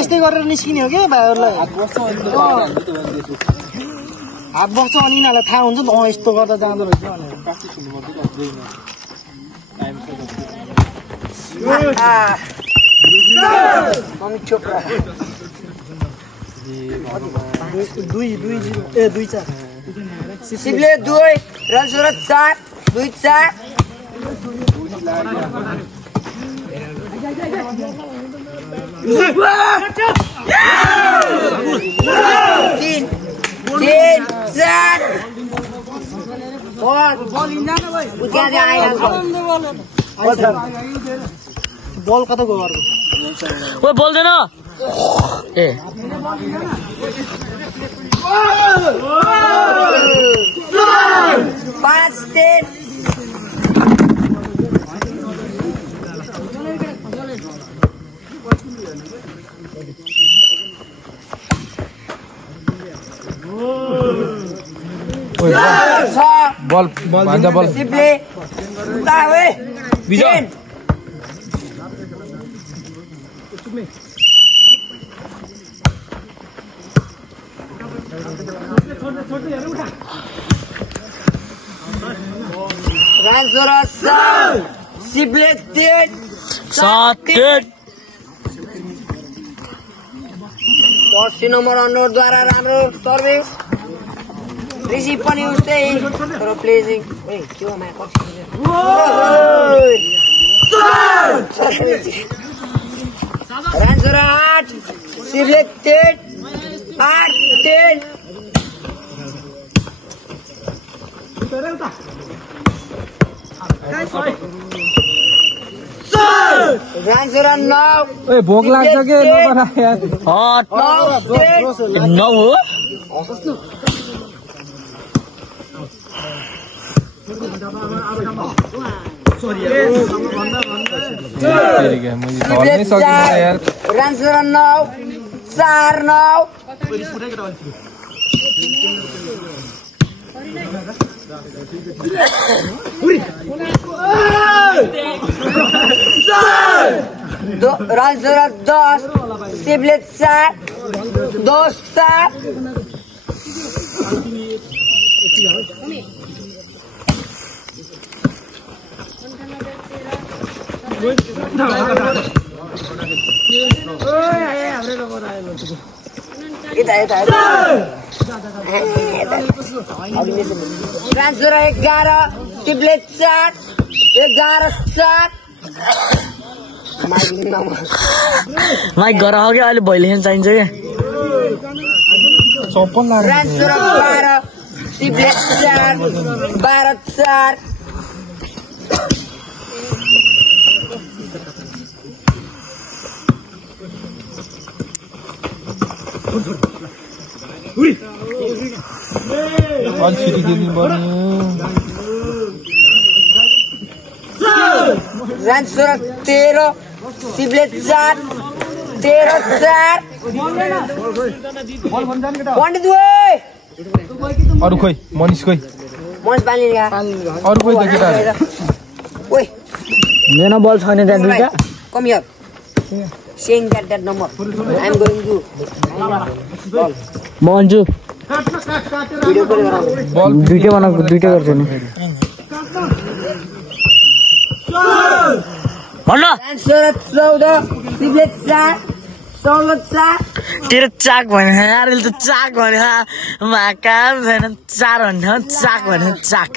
यस्तै गरेर निस्किने हो कि भाइहरूलाई हात बस्छ अनि यिनीहरूलाई थाहा हुन्छ नि यस्तो गर्दा जाँदो रहेछ सिप्ले 2 रनसुरत 4 2-4 बल कता गयो ओए बोल्दैन ए 5-10 बल भान्जा बल सिप्ले तावे विजय रनसुरत 7 सिप्ले 3 7 पर्सी नम्बर अन्डरद्वारा राम्रो सर्भिस रिसिभ पनि उस्तै तर प्लेजिङ ए के हो माया रनसुरत 8 सिप्ले 3 8-10 रनसुरत 9 ए भोक लाग्छ के नबना यार 9 हो रनसुरत 9 4-9 रनसुरत 10 सिप्ले 4 2-4 रनसुरत 11 सिप्ले 4 11-7 माइक गर हो क्या अहिले भइलेसन चाहिन्छ क्या रनसुरत 12 सिप्ले 4 12-4 रनसुरत 13 सिप्ले 4 13-4 अरु खोइ मनिष खोइ मनिष पानी अरु खोइ त केटा ओइ मेन बल छैन त्यहाँ दुईटा come here saying that number I am going to Manju video कल गराउनु बल दुईटा बनाएको दुईटा गर्छ नि भन्न रनसुरत 14 सिप्ले 4 16-4 तेरो चाक भने यार त चाक भने महाकाल छैन 4 भन्ने चाक भने चाक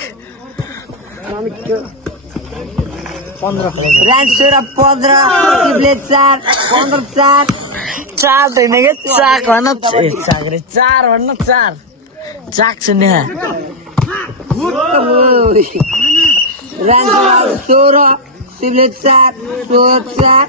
15 रनसुरत 15 सिप्ले 4 15-4 चार छैन के चाक भन्न चाक रे 4 भन्न 4 चाक छ नि रनसुरत 16 सिप्ले 4 16-4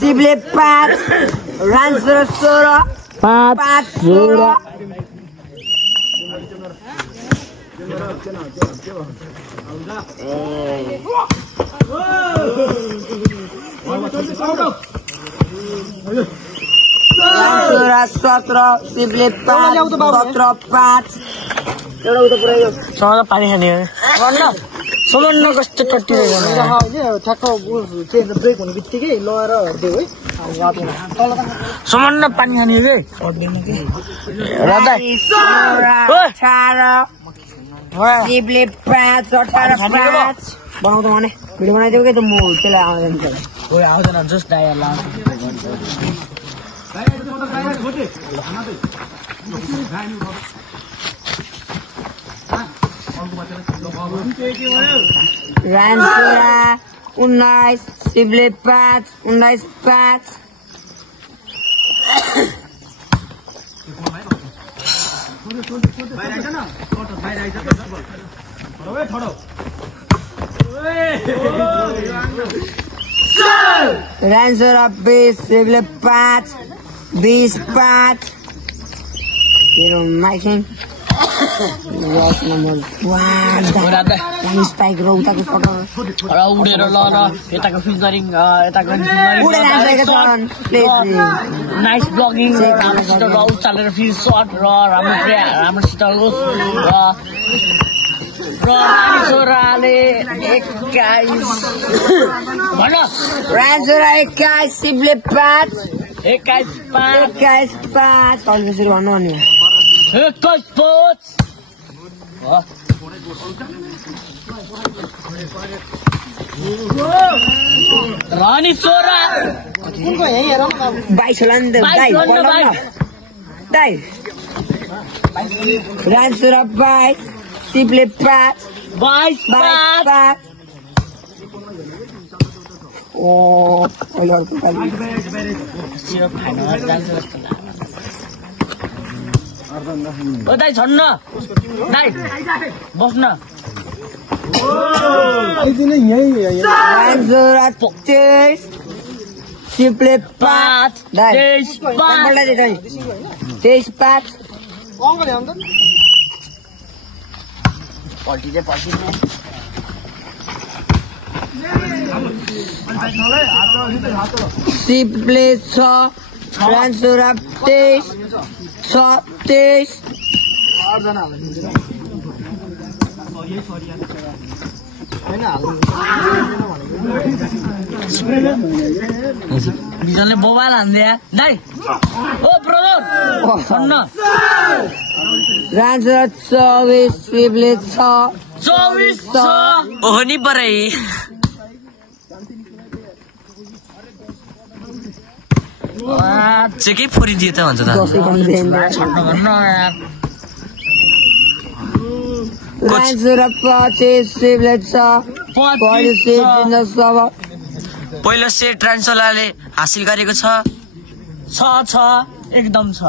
सिप्ले 5 रनसुरत 16 5 16 17 सिपले 5 17 5 एउटा उता पुऱ्यायो सँग पानी खाने हो सुमन कस्तो टट्टिरहेको ठ्याक्क चेन्ज ब्रेक हुने बित्तिकै लगाएर दियो है सुमन पानी खाने हो सिपले 5 18 5 बनाउँदा भने भिडियो बनाइदियो कि त म त्यसलाई आउँदैन जस्ट डायर ला रानसोरा 19 सिपले 5 19 5 रानसोरा 20 सिपले 5 20 5 मेरो माइकिङ रस नम्बर 1 स्पाइक र उताको पकड र उडेर ल यताको फिल्टरिङ यताको नाइस ब्लगिङ राम्रोसित र उचालेर फेरि सर्ट र राम्रोसित होस् र रानसोराले 21 भन रानसोरा 21 सिपले 5 21 5 21 5 त्यसरी भन्नु अनि 21 5 रानसोरा कुनको यही हेर न 22 होला नि त दाइ रानसोरा 22 सिपले 5 22 5 ओ अहिले अर्को पालि सिरप खान जान्छ जस्तो लाग्छ ओ दाइ छन्न दाइ बस्न रानसोरा 23 सिपले 5 23 5 अङ्कल हेर्नु त पल्टी चाहिँ पल्टी सिपले 6 रानसोरा 23 23 बिजनले मोबाइल हान्दै दाइ ओ ब्रदर छन्न रानसोरा 24 सिपले 6 24 ओहो नि परै के फोरिदिए त भन्छ त रानसोरा 25 सिपले 6 पहिलो सेट ट्रान्सोलाले हासिल गरेको छ छ एकदम छ